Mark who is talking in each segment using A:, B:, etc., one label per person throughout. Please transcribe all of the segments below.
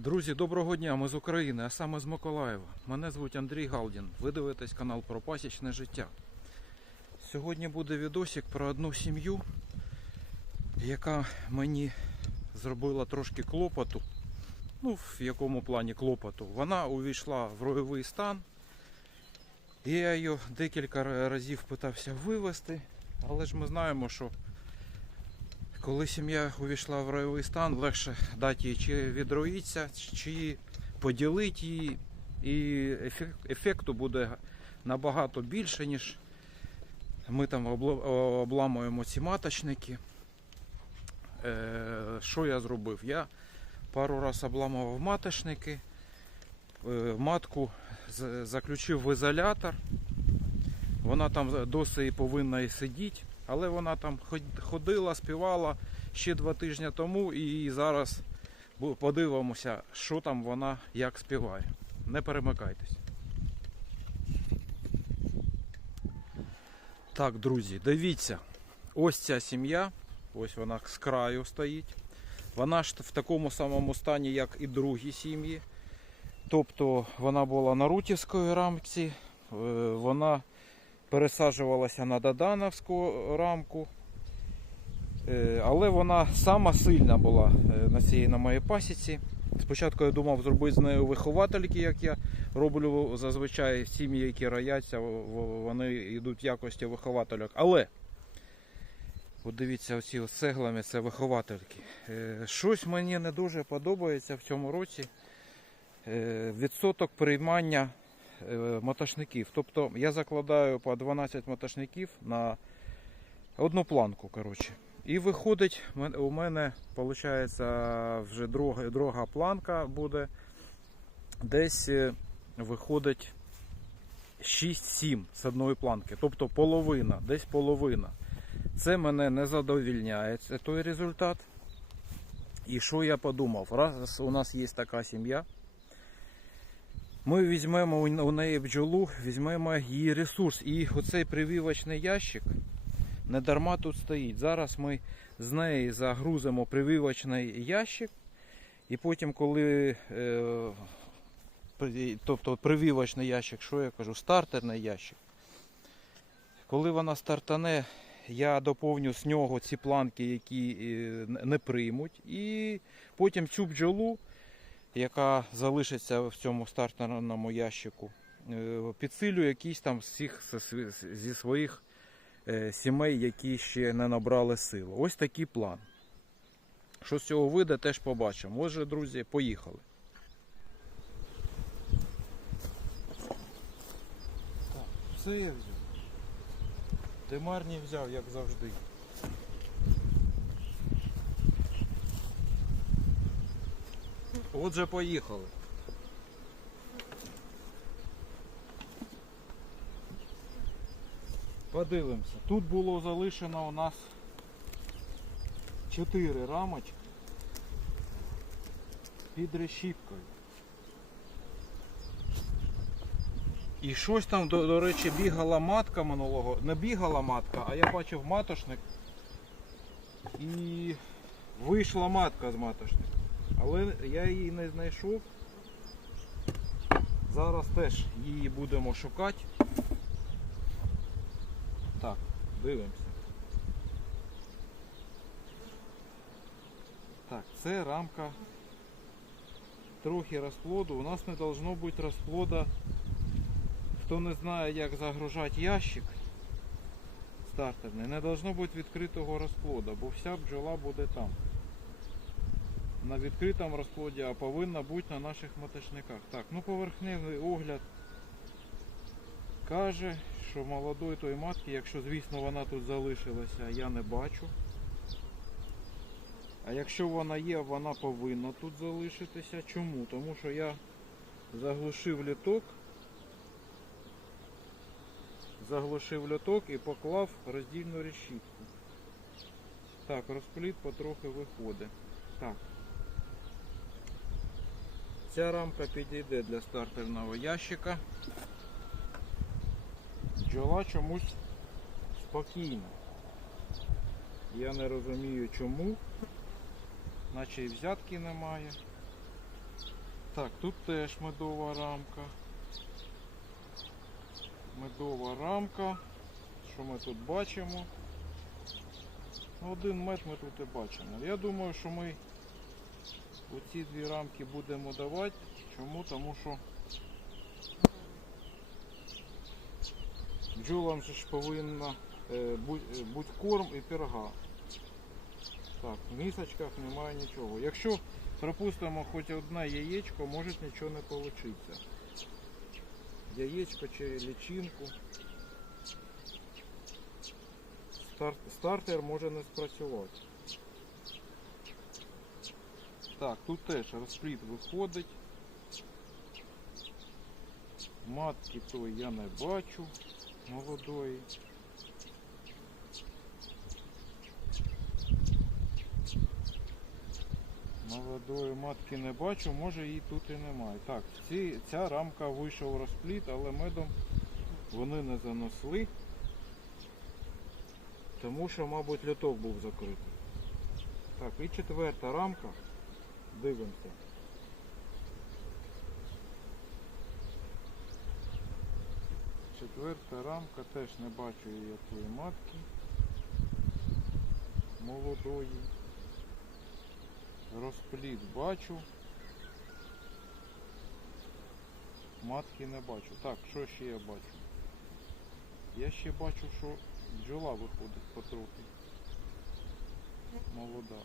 A: Друзі, доброго дня! Ми з України, а саме з Миколаєва. Мене звуть Андрій Галдін. Ви дивитесь канал про пасічне життя. Сьогодні буде відосик про одну сім'ю, яка мені зробила трошки клопоту. Ну, в якому плані клопоту. Вона увійшла в ройовий стан. І я її декілька разів питався вивезти, але ж ми знаємо, що коли сім'я увійшла в ройовий стан, легше дати їй чи відроїться, чи поділити її. І ефекту буде набагато більше, ніж ми там обламуємо ці маточники. Е, Що я зробив? Я пару раз обламував маточники, е, матку заключив в ізолятор. Вона там досі повинна і сидіти, але вона там ходила, співала ще два тижні тому, і зараз подивимося, що там вона як співає. Не перемикайтесь. Так, друзі, дивіться, ось ця сім'я, ось вона з краю стоїть. Вона ж в такому самому стані, як і другі сім'ї. Тобто вона була на рутівської рамці, е, вона пересаджувалася на Додановську рамку. Е, Але вона сама сильна була е, на цій на моїй пасіці. Спочатку я думав зробити з нею виховательки, як я роблю зазвичай сім'ї, які рояться, вони йдуть в якості виховательок. Але от дивіться, оці цеглами це виховательки. Е, Щось мені не дуже подобається в цьому році. Відсоток приймання мотошників. Тобто я закладаю по 12 мотошників на одну планку. коротше. І виходить, у мене виходить вже друга, друга планка буде. Десь е, виходить 6-7 з одної планки. Тобто половина, десь половина. Це мене не задовільняє, це той результат. І що я подумав? Раз у нас є така сім'я, ми візьмемо у неї бджолу, візьмемо її ресурс. І оцей прививочний ящик не дарма тут стоїть. Зараз ми з неї загрузимо прививочний ящик, і потім, коли е, тобто прививочний ящик, що я кажу, стартерний ящик. Коли вона стартане, я доповню з нього ці планки, які е, не приймуть, і потім цю бджолу яка залишиться в цьому стартерному ящику. Е, Підсилю якісь там з- зі своїх е, сімей, які ще не набрали сили. Ось такий план. Що з цього вийде, теж побачимо. Отже, друзі, поїхали. Так, все я взяв. Демарні взяв, як завжди. Отже, поїхали. Подивимося. Тут було залишено у нас 4 рамочки під решіткою. І щось там, до, до речі, бігала матка минулого. Не бігала матка, а я бачив матошник. І вийшла матка з матошника. Але я її не знайшов. Зараз теж її будемо шукати. Так, дивимося. Так, це рамка трохи розплоду. У нас не должно бути розплода. Хто не знає, як загружати ящик стартерний, не должно бути відкритого розплода, бо вся бджола буде там на відкритому розплоді, а повинна бути на наших маточниках. Так, ну поверхневий огляд каже, що молодої тої матки, якщо звісно вона тут залишилася, я не бачу. А якщо вона є, вона повинна тут залишитися. Чому? Тому що я заглушив літок, заглушив літок і поклав роздільну решітку. Так, розпліт потрохи виходить. Так. Ця рамка підійде для стартерного ящика. Бджола чомусь спокійна. Я не розумію чому. Наче і взятки немає. Так, тут теж медова рамка. Медова рамка. Що ми тут бачимо? Ну, Один мед ми тут і бачимо. Я думаю, що ми оці дві рамки будемо давати. Чому? Тому що бджолам же ж повинна е, бути будь корм і пірга. Так, в місочках немає нічого. Якщо пропустимо хоч одне яєчко, може нічого не вийти. Яєчко чи лічинку. Стар- стартер може не спрацювати. Так, тут теж розпліт виходить. Матки той я не бачу молодої. Молодої матки не бачу, може її тут і немає. Так, ці, ця рамка вийшов розпліт, але медом вони не занесли. Тому що, мабуть, льоток був закритий. Так, і четверта рамка. Дивимося. Четверта рамка, теж не бачу якої матки. Молодої. Розпліт бачу. Матки не бачу. Так, що ще я бачу? Я ще бачу, що бджола виходить потрохи. Молода.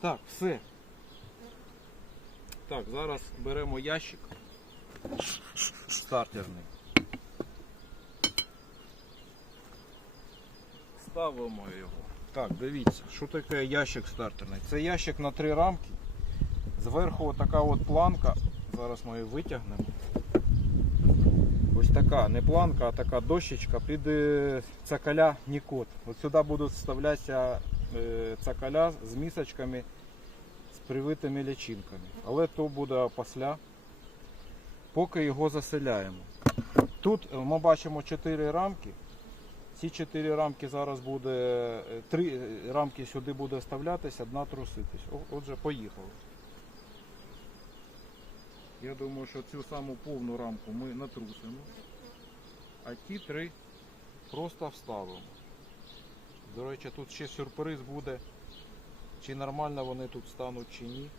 A: Так, все. Так, зараз беремо ящик стартерний. Ставимо його. Так, дивіться, що таке ящик стартерний. Це ящик на три рамки. Зверху така от планка. Зараз ми її витягнемо. Ось така, не планка, а така дощечка під е, цакаля Нікот. От сюди будуть вставлятися цакаля з місочками з привитими лічинками. Але то буде після, поки його заселяємо. Тут е, ми бачимо 4 рамки. Ці 4 рамки зараз буде, е, три е, рамки сюди буде вставлятися, одна труситись. Отже, поїхали. Я думаю, що цю саму повну рамку ми натрусимо, а ті три просто вставимо. До речі, тут ще сюрприз буде, чи нормально вони тут стануть, чи ні.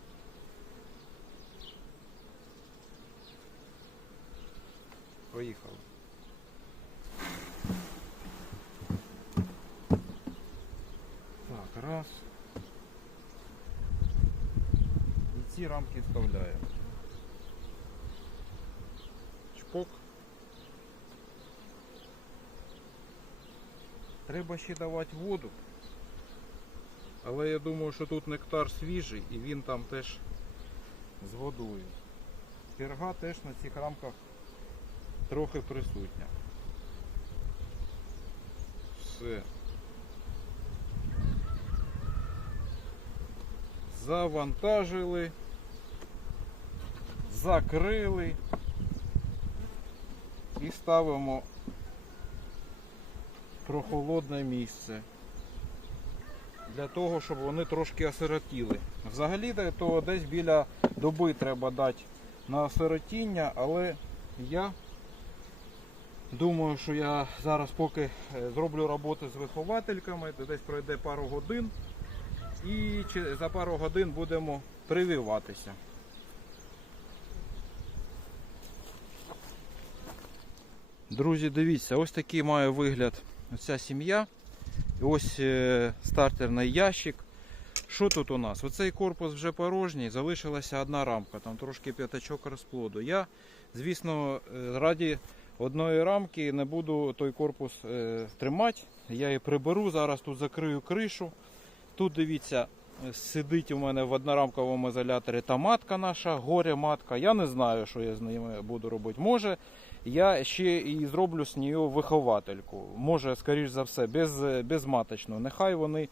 A: Поїхали. Так, раз. І ці рамки вставляємо. Чпок. Треба ще давати воду. Але я думаю, що тут нектар свіжий і він там теж з водою. Пірга теж на цих рамках трохи присутня. Все. Завантажили. Закрили і ставимо прохолодне місце. Для того, щоб вони трошки осиротіли. Взагалі то десь біля доби треба дати на осиротіння, але я думаю, що я зараз поки е, зроблю роботи з виховательками, десь пройде пару годин і за пару годин будемо прививатися. Друзі, дивіться, ось такий має вигляд ця сім'я. Ось е, стартерний ящик. Що тут у нас? Оцей корпус вже порожній, залишилася одна рамка, там трошки п'ятачок розплоду. Я, звісно, е, раді одної рамки не буду той корпус е, тримати. Я її приберу, зараз тут закрию кришу. Тут дивіться, сидить у мене в однорамковому ізоляторі та матка наша, горе матка. Я не знаю, що я з нею буду робити. Може, я ще і зроблю з нею виховательку. Може, скоріш за все, без, безматочну. Нехай вони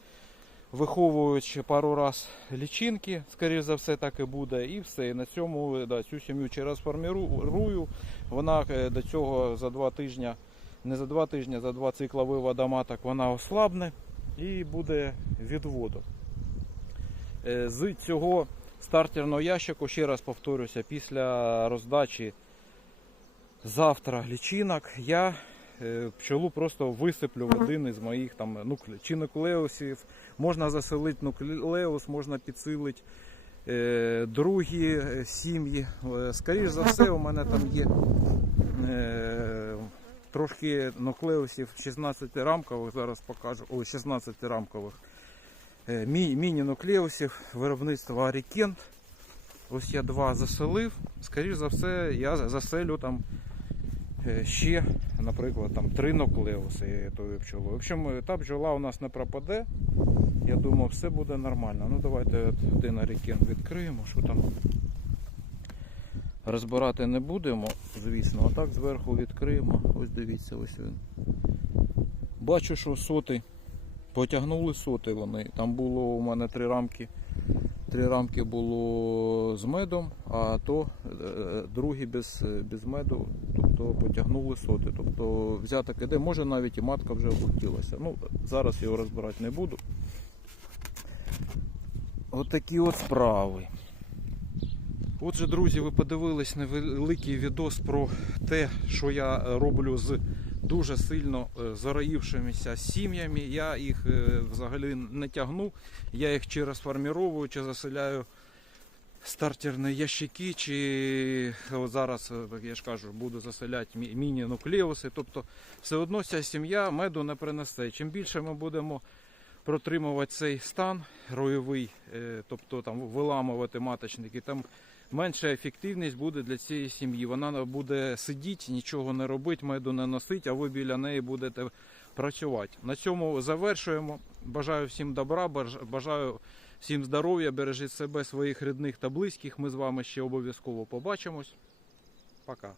A: виховують ще пару раз лічинки, скоріш за все, так і буде. І все. І на цьому да, цю сім'ю чи розформірую. Вона е, до цього за два тижні, не за два тижні, за два цикла вивода маток вона ослабне і буде відводок. Е, З цього стартерного ящику, ще раз повторюся, після роздачі завтра лічинок я е, пчелу просто висиплю в один із моїх там чи нуклеусів. Можна заселити нуклеус, можна підсилити е, другі е, сім'ї. Е, Скоріше за все, у мене там є е, трошки нуклеусів 16 рамкових, зараз покажу, ой, 16 рамкових мі- міні-нуклеусів виробництва Арікент. Ось я два заселив. Скоріше за все, я заселю там ще, наприклад, там три нуклеуси тої пчоли. В общем, е, та бджола у нас не пропаде. Я думаю, все буде нормально. Ну давайте от один Арікент відкриємо, що там. Розбирати не будемо, звісно, а так зверху відкриємо. Ось дивіться, ось він. Бачу, що соти. Потягнули соти вони. Там було у мене три рамки. Три рамки було з медом, а то е, другі без, без меду, тобто потягнули соти. Тобто взяток іде, може навіть і матка вже опустилася. Ну, зараз його розбирати не буду. От такі от справи. Отже, друзі, ви подивились невеликий відос про те, що я роблю з дуже сильно е, зароївшимися сім'ями. Я їх е, взагалі не тягну. Я їх чи розформіровую, чи заселяю стартерні ящики, чи от зараз, е, я ж кажу, буду заселяти міні-нуклеуси. Тобто все одно ця сім'я меду не принесе. Чим більше ми будемо протримувати цей стан ройовий, е, тобто там виламувати маточники, там менша ефективність буде для цієї сім'ї. Вона буде сидіти, нічого не робити, меду не носить, а ви біля неї будете працювати. На цьому завершуємо. Бажаю всім добра, баж- бажаю всім здоров'я, бережіть себе, своїх рідних та близьких. Ми з вами ще обов'язково побачимось. Пока.